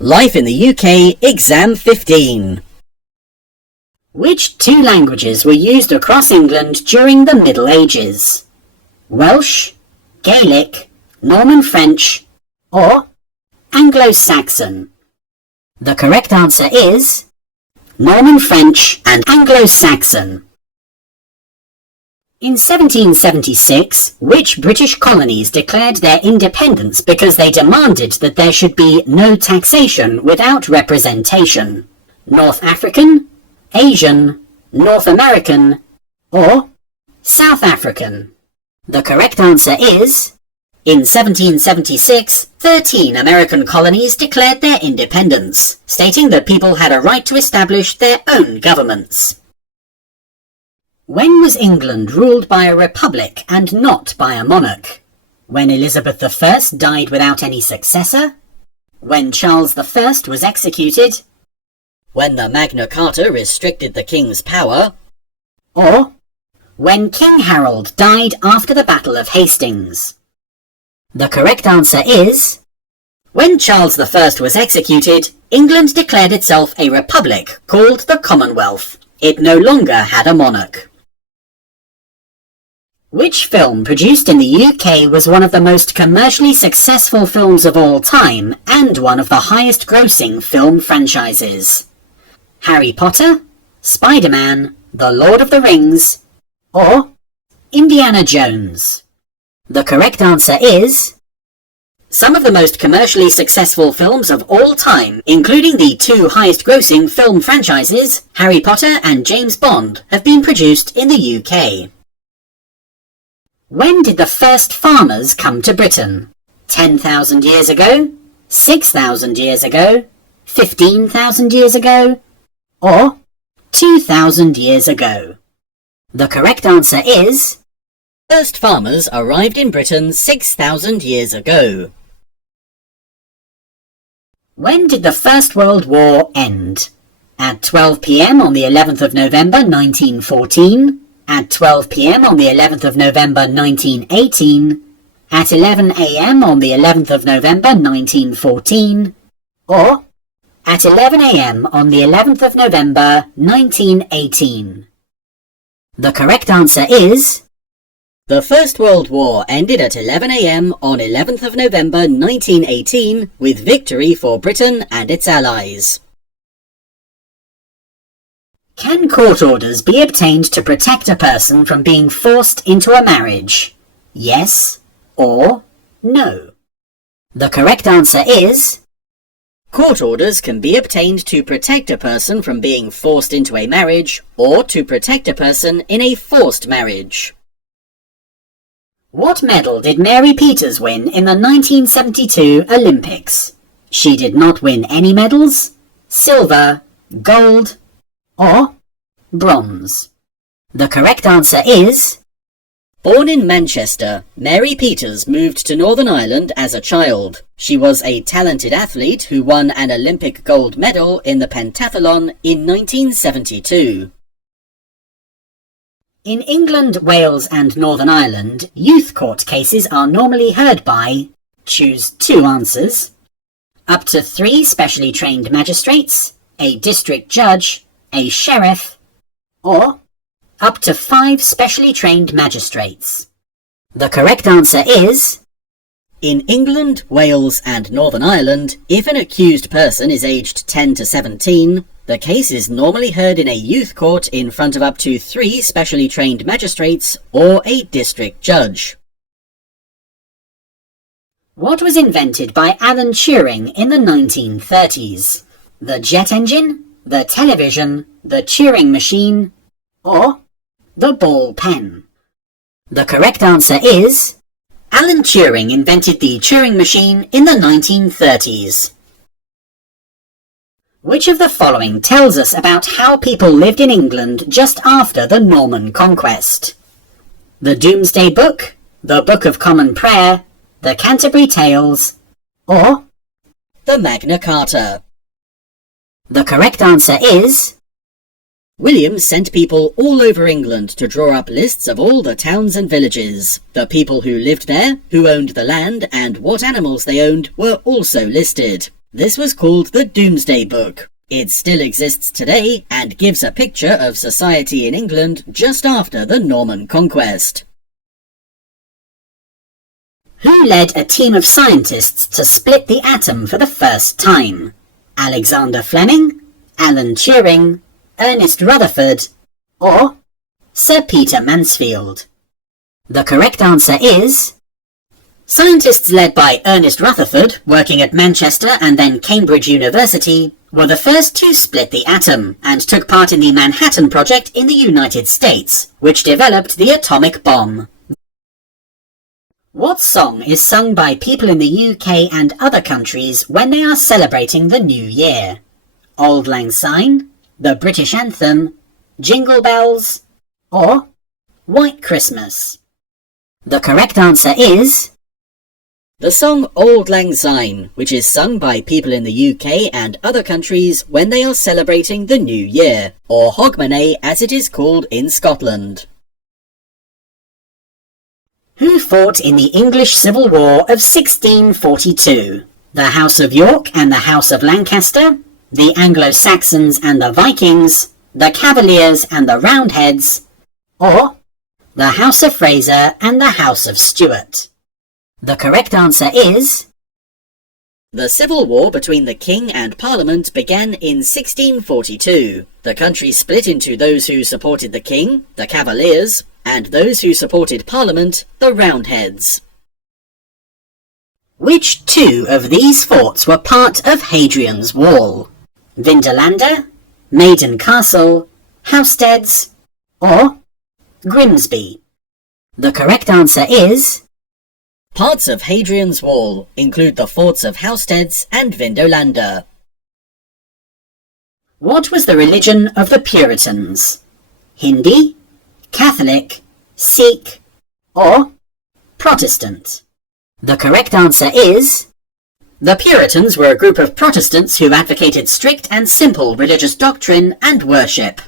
Life in the UK, Exam 15. Which two languages were used across England during the Middle Ages? Welsh, Gaelic, Norman French, or Anglo-Saxon? The correct answer is Norman French and Anglo-Saxon. In 1776, which British colonies declared their independence because they demanded that there should be no taxation without representation? North African, Asian, North American, or South African? The correct answer is, in 1776, 13 American colonies declared their independence, stating that people had a right to establish their own governments. When was England ruled by a republic and not by a monarch? When Elizabeth I died without any successor? When Charles I was executed? When the Magna Carta restricted the king's power? Or when King Harold died after the Battle of Hastings? The correct answer is, when Charles I was executed, England declared itself a republic called the Commonwealth. It no longer had a monarch. Which film produced in the UK was one of the most commercially successful films of all time and one of the highest grossing film franchises? Harry Potter, Spider-Man, The Lord of the Rings, or Indiana Jones? The correct answer is, some of the most commercially successful films of all time, including the two highest grossing film franchises, Harry Potter and James Bond, have been produced in the UK. When did the first farmers come to Britain? 10,000 years ago? 6,000 years ago? 15,000 years ago? Or 2,000 years ago? The correct answer is, first farmers arrived in Britain 6,000 years ago. When did the First World War end? At 12 p.m. on the 11th of November 1914, at 12 p.m. on the 11th of November 1918, at 11 a.m. on the 11th of November 1914, or at 11 a.m. on the 11th of November 1918. The correct answer is, the First World War ended at 11 a.m. on 11th of November 1918 with victory for Britain and its allies. Can court orders be obtained to protect a person from being forced into a marriage? Yes or no? The correct answer is, court orders can be obtained to protect a person from being forced into a marriage or to protect a person in a forced marriage. What medal did Mary Peters win in the 1972 Olympics? She did not win any medals, silver, gold, or bronze. The correct answer is, born in Manchester, Mary Peters moved to Northern Ireland as a child. She was a talented athlete who won an Olympic gold medal in the pentathlon in 1972. In England, Wales and Northern Ireland, youth court cases are normally heard by, choose two answers, up to 3 specially trained magistrates, a district judge, a sheriff, or up to 5 specially trained magistrates. The correct answer is, in England, Wales and Northern Ireland, if an accused person is aged 10 to 17, the case is normally heard in a youth court in front of up to 3 specially trained magistrates or a district judge. What was invented by Alan Turing in the 1930s? The jet engine, the television, the Turing machine, or the ball pen? The correct answer is, Alan Turing invented the Turing machine in the 1930s. Which of the following tells us about how people lived in England just after the Norman Conquest? The Domesday Book, the Book of Common Prayer, the Canterbury Tales, or the Magna Carta? The correct answer is, William sent people all over England to draw up lists of all the towns and villages. The people who lived there, who owned the land, and what animals they owned were also listed. This was called the Domesday Book. It still exists today and gives a picture of society in England just after the Norman Conquest. Who led a team of scientists to split the atom for the first time? Alexander Fleming, Alan Turing, Ernest Rutherford, or Sir Peter Mansfield? The correct answer is... Scientists led by Ernest Rutherford, working at Manchester and then Cambridge University, were the first to split the atom and took part in the Manhattan Project in the United States, which developed the atomic bomb. What song is sung by people in the UK and other countries when they are celebrating the New Year? Auld Lang Syne, the British Anthem, Jingle Bells, or White Christmas? The correct answer is... the song Auld Lang Syne, which is sung by people in the UK and other countries when they are celebrating the New Year, or Hogmanay as it is called in Scotland. Who fought in the English Civil War of 1642? The House of York and the House of Lancaster, the Anglo-Saxons and the Vikings, the Cavaliers and the Roundheads, or the House of Fraser and the House of Stuart? The correct answer is... the Civil War between the King and Parliament began in 1642. The country split into those who supported the King, the Cavaliers, and those who supported Parliament, the Roundheads. Which two of these forts were part of Hadrian's Wall? Vindolanda, Maiden Castle, Housesteads, or Grimsby? The correct answer is... parts of Hadrian's Wall include the forts of Housesteads and Vindolanda. What was the religion of the Puritans? Hindi, Catholic, Sikh, or Protestant? The correct answer is... the Puritans were a group of Protestants who advocated strict and simple religious doctrine and worship.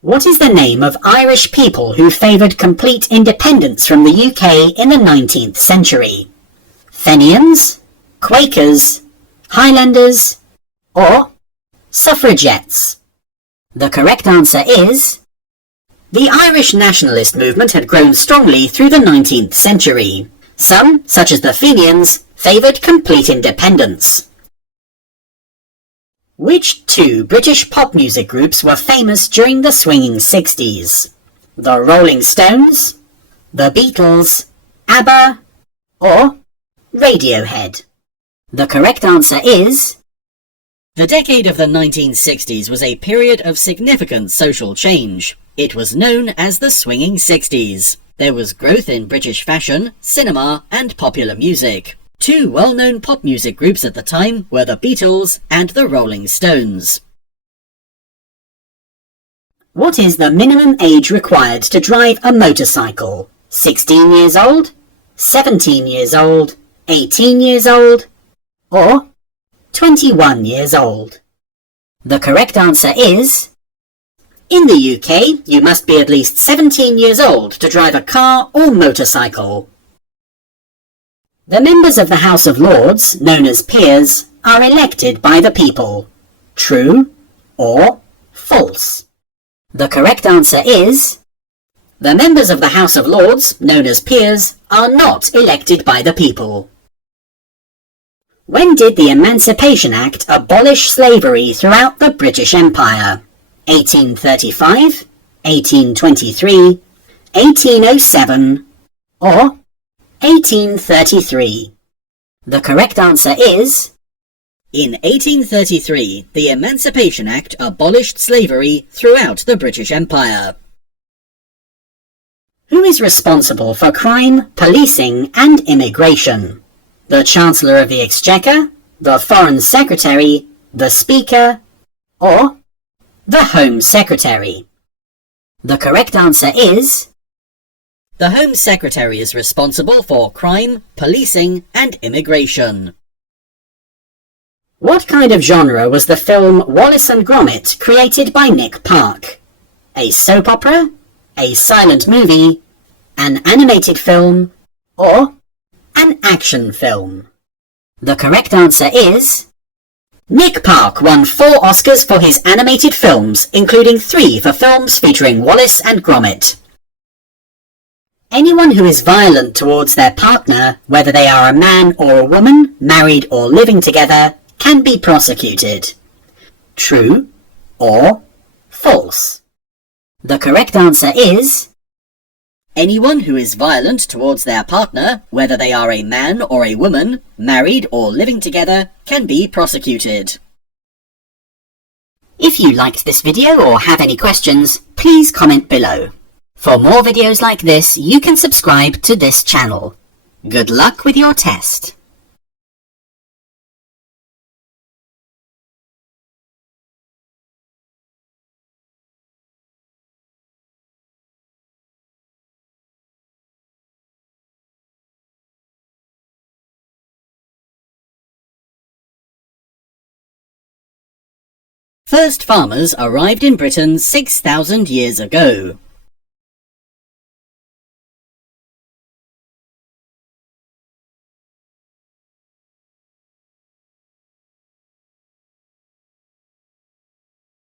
What is the name of Irish people who favoured complete independence from the UK in the 19th century? Fenians, Quakers, Highlanders, or Suffragettes? The correct answer is... the Irish nationalist movement had grown strongly through the 19th century. Some, such as the Fenians, favoured complete independence. Which two British pop music groups were famous during the swinging 60s? The Rolling Stones, the Beatles, ABBA, or Radiohead? The correct answer is... the decade of the 1960s was a period of significant social change. It was known as the swinging 60s. There was growth in British fashion, cinema, and popular music. Two well-known pop music groups at the time were the Beatles and the Rolling Stones. What is the minimum age required to drive a motorcycle? 16 years old, 17 years old, 18 years old, or 21 years old? The correct answer is... in the UK, you must be at least 17 years old to drive a car or motorcycle. The members of the House of Lords, known as peers, are elected by the people. True or false? The correct answer is... the members of the House of Lords, known as peers, are not elected by the people. When did the Emancipation Act abolish slavery throughout the British Empire? 1835, 1823, 1807, or 1833? The correct answer is... in 1833, the Emancipation Act abolished slavery throughout the British Empire. Who is responsible for crime, policing, and immigration? The Chancellor of the Exchequer, the Foreign Secretary, the Speaker, or the Home Secretary? The correct answer is... the Home Secretary is responsible for crime, policing, and immigration. What kind of genre was the film Wallace and Gromit created by Nick Park? A soap opera, a silent movie, an animated film, or an action film? The correct answer is... Nick Park won 4 Oscars for his animated films, including 3 for films featuring Wallace and Gromit. Anyone who is violent towards their partner, whether they are a man or a woman, married or living together, can be prosecuted. True or false? The correct answer is... Anyone who is violent towards their partner, whether they are a man or a woman, married or living together, can be prosecuted. If you liked this video or have any questions, please comment below. For more videos like this, you can subscribe to this channel. Good luck with your test! First farmers arrived in Britain 6,000 years ago.